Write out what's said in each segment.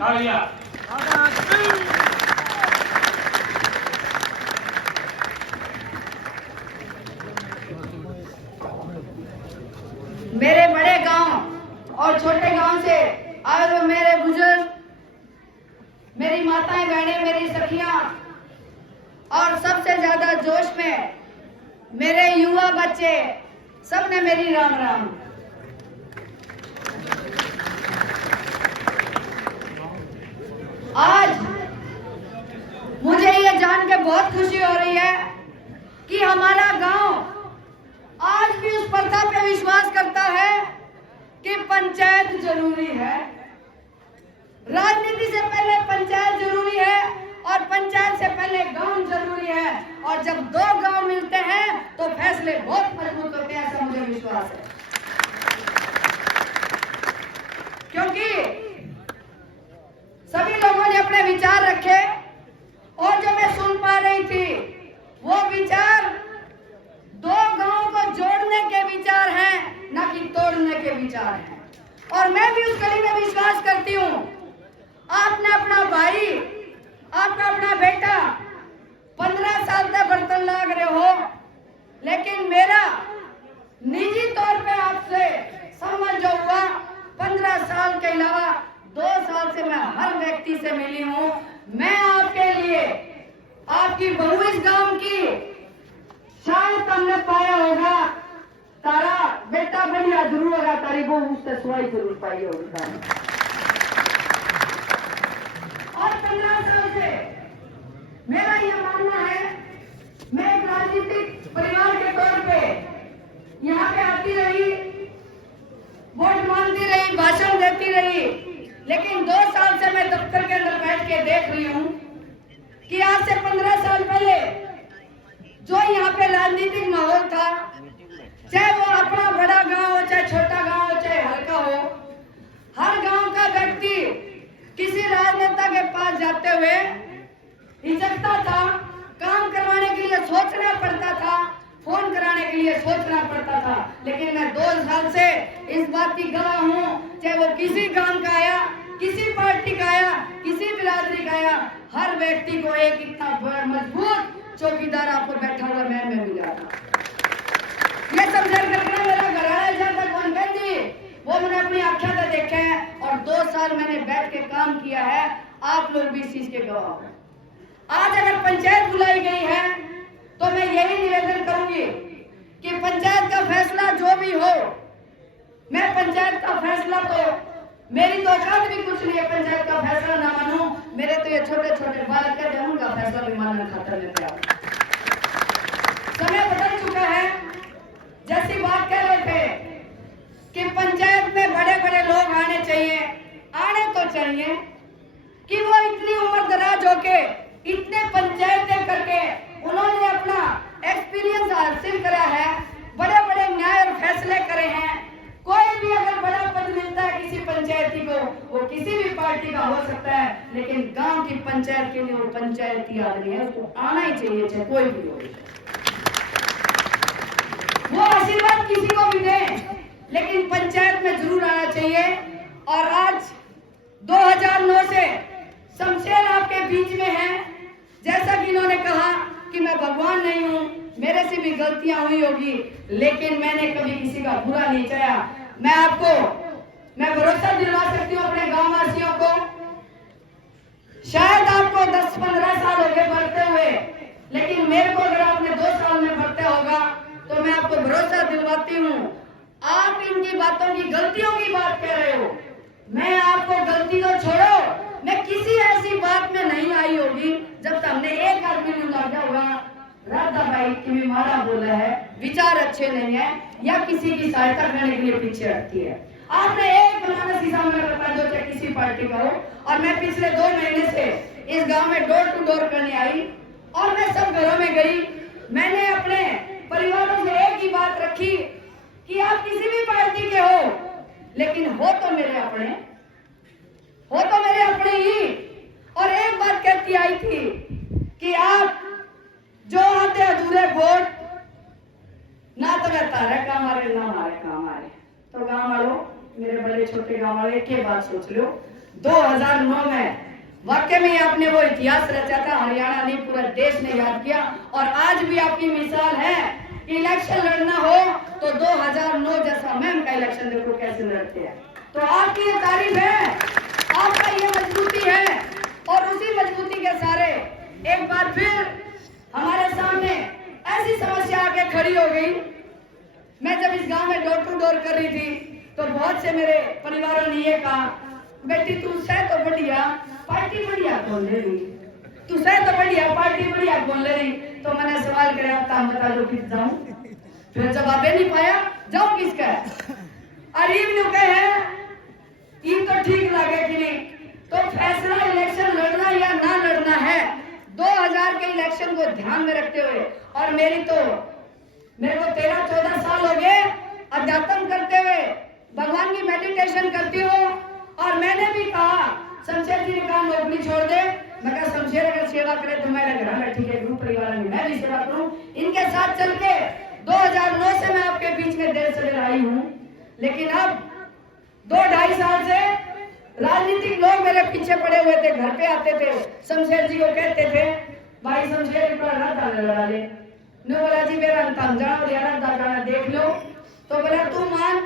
मेरे बड़े गांव और छोटे गांव से आए हुए मेरे बुजुर्ग, मेरी माताएं बहनें, मेरी सखियां और सबसे ज्यादा जोश में मेरे युवा बच्चे, सबने मेरी राम राम। आज मुझे ये जान के बहुत खुशी हो रही है कि हमारा गांव आज भी उस प्रथा पे विश्वास करता है कि पंचायत जरूरी है। राजनीति से पहले पंचायत जरूरी है और पंचायत से पहले गांव जरूरी है, और जब दो गांव मिलते हैं तो फैसले बहुत मजबूत होते हैं, ऐसा मुझे विश्वास है। क्योंकि सभी लोगों ने अपने विचार रखे और जो मैं सुन पा रही थी वो विचार दो गांव को जोड़ने के विचार हैं, ना कि तोड़ने के विचार हैं। और मैं भी उस कड़ी में विश्वास करती हूँ। आपने अपना भाई, आपका अपना बेटा 15 साल तक बर्तन लाग रहे हो, लेकिन मेरा निजी तौर पे आपसे संबंध जो हुआ 15 साल के अलावा 2 साल से मैं हर व्यक्ति से मिली हूँ। मैं आपके लिए, आपकी बहू इस गांव की, शायद तुमने पाया होगा तारा बेटा बढ़िया जरूर होगा, तारी बहू उससे सुहाई जरूर पाई होगी। और 15 साल से मेरा यह मानना है, मैं एक राजनीतिक परिवार के तौर पे यहाँ पे आती रही, वोट मांगती रही, भाषण देती रही, लेकिन 2 साल से मैं दफ्तर के अंदर बैठ के देख रही हूँ कि आज से 15 साल पहले जो यहाँ पे राजनीतिक माहौल था, चाहे वो अपना बड़ा गांव हो, चाहे छोटा गांव हो, चाहे हल्का हो, हर गांव का व्यक्ति किसी राजनेता के पास जाते हुए हिचकता था, काम करवाने के लिए सोचना पड़ता था, फोन कराने के लिए सोचना पड़ता था। लेकिन मैं 2 साल से इस बात की गवाह हूँ, चाहे वो किसी गांव का आया, किसी पार्टी का आया, किसी बिरादरी का आया, हर व्यक्ति को एक इतना मजबूत चौकीदार आपको बैठा हुआ मैं मिला था। ये सब करके मेरा घराना जाता कौन जी, वो मैंने अपनी आंखों से देखा है और 2 साल मैंने बैठ के काम किया है। आप लोग भी इस चीज के गवाह हो। आज अगर पंचायत बुलाई गई है तो मैं यही निवेदन करूंगी कि पंचायत का फैसला जो भी हो, मैं पंचायत का फैसला तो, मेरी तो औकात भी कुछ नहीं है पंचायत का फैसला ना मानूं। मेरे तो ये छोटे छोटे बालक कहते हैं उनका फैसला भी मानने खातर लेते हैं। समय बदल चुका है। जैसी बात कह रहे थे कि पंचायत में बड़े बड़े लोग आने चाहिए, आने तो चाहिए कि वो इतनी उम्र दराज होके इतने पंचायतें करके उन्होंने अपना एक्सपीरियंस हासिल करा है, बड़े बड़े न्याय और फैसले करे हैं। कोई भी अगर बड़ा पद मिलता है किसी पंचायती को, वो किसी भी पार्टी का हो सकता है, लेकिन गांव की पंचायत के लिए वो पंचायती आदमी है, उसको आना ही चाहिए, चाहे कोई भी हो। वो आशीर्वाद किसी को भी दे, लेकिन पंचायत में जरूर आना चाहिए। और आज 2009 से शमशेर आपके बीच में है। जैसा कि इन्होंने कहा कि मैं भगवान नहीं हूं, मेरे से भी गलतियां हुई होगी, लेकिन मैंने कभी किसी का बुरा नहीं चाहा। मैं भरोसा दिलवा सकती हूँ अपने गांव वासियों को। शायद आपको 10-15 साल हो गए बढ़ते हुए, लेकिन मेरे को अगर आपने 2 साल में बढ़ते होगा तो मैं आपको भरोसा दिलवाती हूँ। आप इनकी बातों की, गलतियों की बात कह रहे हो, मैं आपको गलती तो छोड़ो, मैं किसी ऐसी बात में नहीं आई होगी जब तक हमने एक आदमी ने लगा हुआ राधा भाई की भी मारा बोला है, विचार अच्छे नहीं है, या किसी की सहायता करने के लिए पीछे हटती है। आपने एक बनाना शीशा में रखा जो चाहे किसी पार्टी का हो। और मैं पिछले 2 महीने से इस गांव में डोर टू डोर करने आई और मैं सब घरों में गई। मैंने अपने परिवारों से एक ही बात रखी कि आप किसी भी पार्टी के हो, लेकिन हो तो मेरे अपने ही। और एक बात कहती आई थी कि आप जो आते अधूरे वोट ना तो मैं तारे काम आ रहे ना हमारे काम आ रहे। तो गांव वालों, मेरे बड़े छोटे गांव वाले, एक बात सोच लो, 2009 में वाकई में आपने वो इतिहास रचा था, हरियाणा नहीं पूरा देश ने याद किया। और आज भी आपकी मिसाल है कि इलेक्शन लड़ना हो तो 2009 जैसा मैम का इलेक्शन देखो कैसे लड़ते हैं। तो आपकी ये तारीफ है, आपका ये मजबूती है। और उसी मजबूती के सारे एक बार फिर हमारे सामने ऐसी समस्या आके खड़ी हो गई। मैं जब इस गांव में डोर टू डोर कर रही थी तो बहुत से मेरे परिवारों ने ये कहा, बेटी तू सह तो बढ़िया, पार्टी बढ़िया कौन ले रही, तू सह तो बढ़िया, पार्टी बढ़िया कौन ले रही। तो मैंने सवाल किया, आप बता दो किस जाऊं। फिर जवाब दे नहीं पाया, जाऊं किसका है। अरीब ने कहे ये तो ठीक लगे कि नहीं। तो फैसला इलेक्शन लड़ना या ना लड़ना है 2000 के इलेक्शन को ध्यान में रखते हुए। और मेरे को 13-14 साल हो गए अध्यात्म करते हुए, भगवान की मेडिटेशन करती हूँ। और मैंने भी कहा, शमशेर जी ने कहा नौकरी छोड़ दे। मैं कहा शमशेर अगर सेवा करे तो मेरे घर में ठीक है, ग्रुप परिवार में मैं भी सेवा करूं। इनके साथ चल के 2009 से मैं आपके बीच में देर सवेर आई हूं। लेकिन अब 2-2.5 साल से राजनीतिक लोग मेरे पीछे पड़े हुए थे, घर पे आते थे, शमशेर जी को कहते थे भाई शमशेर लड़ा ले, बोला जी मेरा अंतम जाना देख लो। तो बोला तू मान,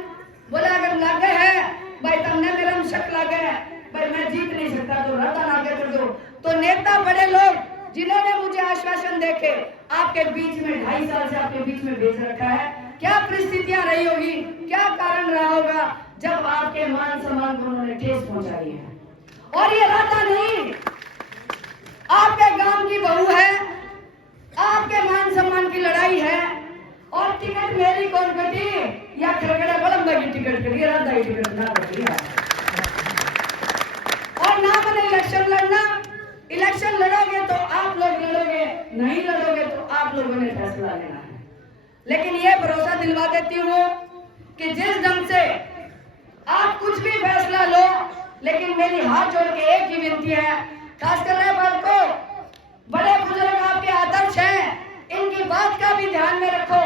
बोला अगर लागे है भाई तुमने मेरा शक लागे है भाई मैं जीत नहीं सकता तो रतन आगे कर दो। तो नेता बड़े लोग जिन्होंने मुझे आश्वासन देके आपके बीच में 2.5 साल से आपके बीच में भेज रखा है, क्या परिस्थितियां रही होगी, क्या कारण रहा होगा जब आपके मान सम्मान को उन्होंने ठेस पहुंचाई है। और ये राधा नहीं, आपके गांव की बहू है, आपके मान सम्मान की लड़ाई है। और टिकट मेरी कौन कटी या खरगड़ा बलम्बा की टिकट कटी, राधा की टिकट ना कटी है। और ना मैंने इलेक्शन लड़ना, इलेक्शन लड़ोगे तो आप लोग लड़ोगे, नहीं लड़ोगे तो आप लोगों ने फैसला लेना है। लेकिन ये भरोसा दिलवा देती हूँ कि जिस ढंग से आप कुछ भी फैसला लो, लेकिन मेरी हाथ जोड़ के एक ही विनती है, खासकर रहे बात को बड़े बुजुर्ग आपके आदर्श हैं, इनकी बात का भी ध्यान में रखो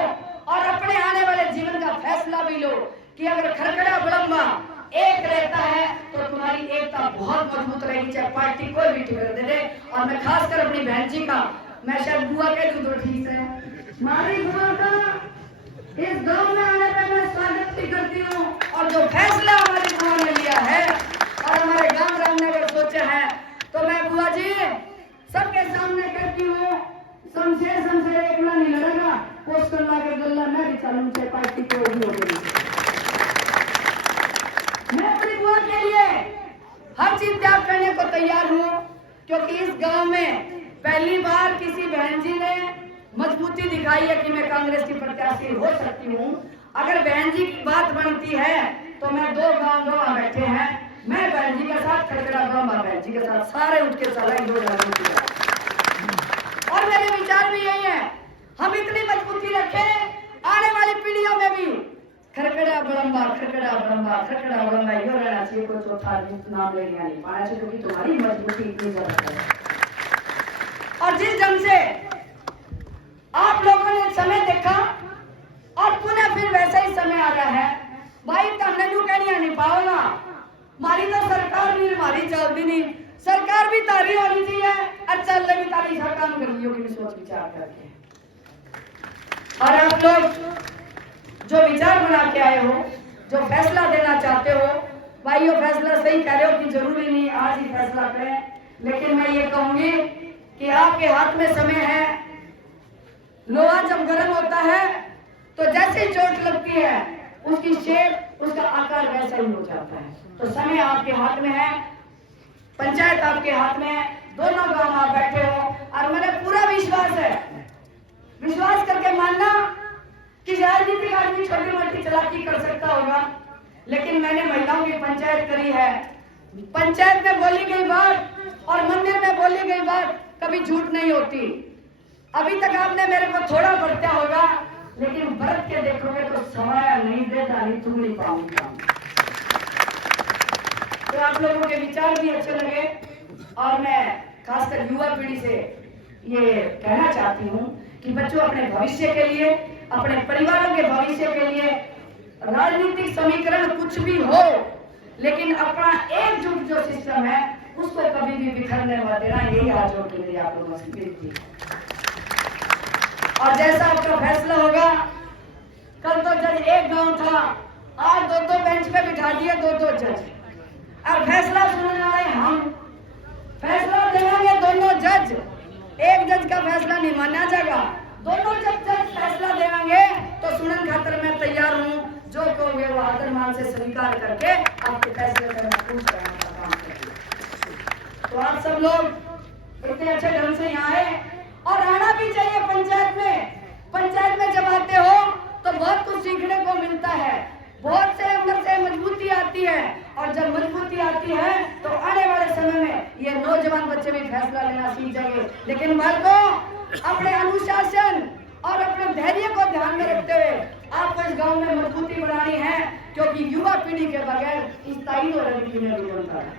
और अपने आने वाले जीवन का फैसला भी लो कि अगर खरखड़ा बलम्बा एक रहता है तो तुम्हारी एकता बहुत मजबूत रहेगी, चाहे पार्टी कोई भी टिकट दे दे। और मैं खासकर अपनी बहन जी का, मैं शायद बुआ कह दूं तो ठीक है, हमारी बुआ का इस गांव में आने पर मैं स्वागत भी करती हूँ। और जो फैसला हमारी बुआ ने लिया है और हमारे गांव रामनगर सोचा है, तो मैं बुआ जी सबके सामने कहती हूँ, शमशेर एकला नहीं लड़ेगा, पोस्टर लाके गल्ला मैं भी चालू से पार्टी को भी हो गई। मैं अपनी बुआ के लिए हर चीज त्याग करने को तैयार हूँ, क्योंकि इस गांव में पहली बार किसी बहन जी ने मजबूती दिखाई है कि मैं कांग्रेस की प्रत्याशी हो सकती हूँ। अगर बहन जी की बात बनती है तो मैं 2 गांव बैठे हैं, मैं बहन जी के साथ, खरखड़ा गांव बहन जी के साथ, सारे उठ के चलाए 2 गांव। और मेरे विचार भी यही है, हम इतनी मजबूती रखें आने वाली पीढ़ियों में भी खरखड़ा बलम्बा यो रहना चाहिए, कोई चौथा नाम ले लिया नहीं पाना चाहिए, क्योंकि तुम्हारी मजबूती इतनी ज्यादा है। और जिस ढंग से आप लोगों ने समय देखा और पुनः फिर वैसा ही समय आ रहा है, भाई तुमने जो कहनिया नहीं पाओगा, हमारी तो सरकार नहीं, हमारी चलती नहीं, सरकार भी तारी होनी चाहिए, अच्छा भी तारी काम कर लियो की सोच विचार करके। और आप लोग जो विचार बना के आए हो, जो फैसला देना चाहते हो, भाई वो फैसला सही कह रहे हो कि जरूरी नहीं आज ही फैसला करें, लेकिन मैं ये कहूंगी कि आपके हाथ में समय है। लोहा जब गर्म होता है तो जैसे ही चोट लगती है उसकी शेप, उसका आकार वैसा ही हो जाता है। तो समय आपके हाथ में है, पंचायत आपके हाथ में है, दोनों गांव आप बैठे हो। और मैंने पूरा विश्वास है, विश्वास करके मानना कि राजनीतिक आदमी छोटी मोटी चालाकी कर सकता होगा, लेकिन मैंने महिलाओं की पंचायत करी है। पंचायत में बोली गई बात और मंदिर में बोली गई बात कभी झूठ नहीं होती। अभी तक आपने मेरे को थोड़ा बरता होगा, लेकिन बरत के देखोगे तो समाया नहीं देता, नहीं तुम नहीं पाऊंगा। तो आप लोगों के विचार भी अच्छे लगे और मैं खासकर युवा पीढ़ी से ये कहना चाहती हूँ कि बच्चों अपने भविष्य के लिए, अपने परिवारों के भविष्य के लिए राजनीतिक समीकरण कुछ भी हो, लेकिन अपना एकजुट जो सिस्टम है उसको कभी भी बिखरने मत देना, यही हाथ जोड़ के मेरी आप लोगों से विनती है। और जैसा आपका फैसला होगा, कल तो जज एक गांव था, आज दो बेंच पे बिठा दिए दो जज, और फैसला सुनने वाले हम, फैसला देंगे दोनों जज, एक जज का फैसला नहीं माना जाएगा, दोनों जज फैसला देंगे तो सुनने खातर मैं तैयार हूँ। जो कहोगे वो आदर मान से स्वीकार करके आपके फैसले का महफूज करने का काम करेंगे। तो आप सब लोग इतने अच्छे ढंग से यहाँ आए और आना भी चाहिए। पंचायत में जब आते हो तो बहुत कुछ सीखने को मिलता है, बहुत से अंदर से मजबूती आती है, और जब मजबूती आती है तो आने वाले समय में ये नौजवान बच्चे भी फैसला लेना सीख जाएंगे। लेकिन बालकों, अपने अनुशासन और अपने धैर्य को ध्यान में रखते हुए आपको इस गांव में मजबूती बनानी है, क्योंकि युवा पीढ़ी के बगैर स्थायी और नहीं बनता है।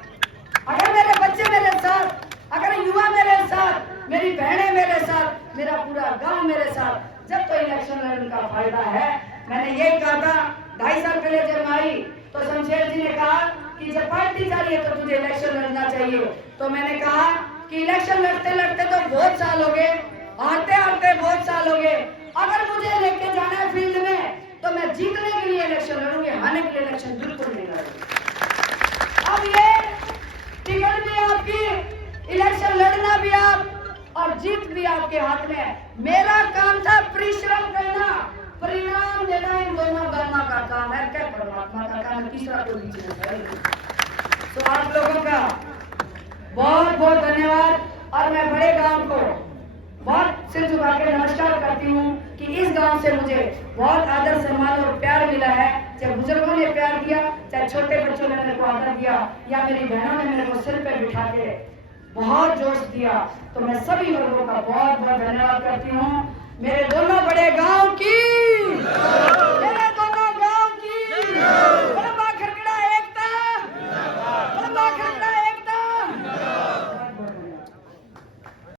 अगर मेरे बच्चे मेरे साथ, अगर युवा मेरे साथ, मेरी बहनें मेरे साथ, मेरा पूरा गांव मेरे साथ, जब तो इलेक्शन लड़ने का फायदा है। मैंने यही कहा था 2.5 साल पहले जब आई तो शमशेर जी ने कहा कि जब पार्टी जा रही है तो तुझे इलेक्शन लड़ना चाहिए। तो मैंने कहा कि इलेक्शन लड़ते लड़ते तो बहुत साल हो गए, हारते हारते बहुत साल हो गए, अगर मुझे लेके जाना है फील्ड में तो मैं जीतने के लिए इलेक्शन लड़ूंगी, हारने के लिए इलेक्शन बिल्कुल नहीं लड़ूंगी। अब ये टिकट भी आपकी, इलेक्शन लड़ना भी आप और जीत भी आपके हाथ में है। मेरा काम था परिश्रम करना, परिणाम देना, इन दोनों ब्रह्मा का काम है, क्या परमात्मा का काम है, तीसरा कोई बीच नहीं। तो आप लोगों का बहुत बहुत धन्यवाद। और मैं बड़े गांव को बहुत सिर झुका के नमस्कार करती हूँ कि इस गांव से मुझे बहुत आदर सम्मान और प्यार मिला है। चाहे बुजुर्गों ने प्यार दिया, चाहे छोटे बच्चों ने मेरे को आदर दिया, या मेरी बहनों ने मेरे को सिर पे बिठा के बहुत जोश दिया, तो मैं सभी लोगों का बहुत बहुत धन्यवाद करती हूँ। मेरे दोनों बड़े गांव की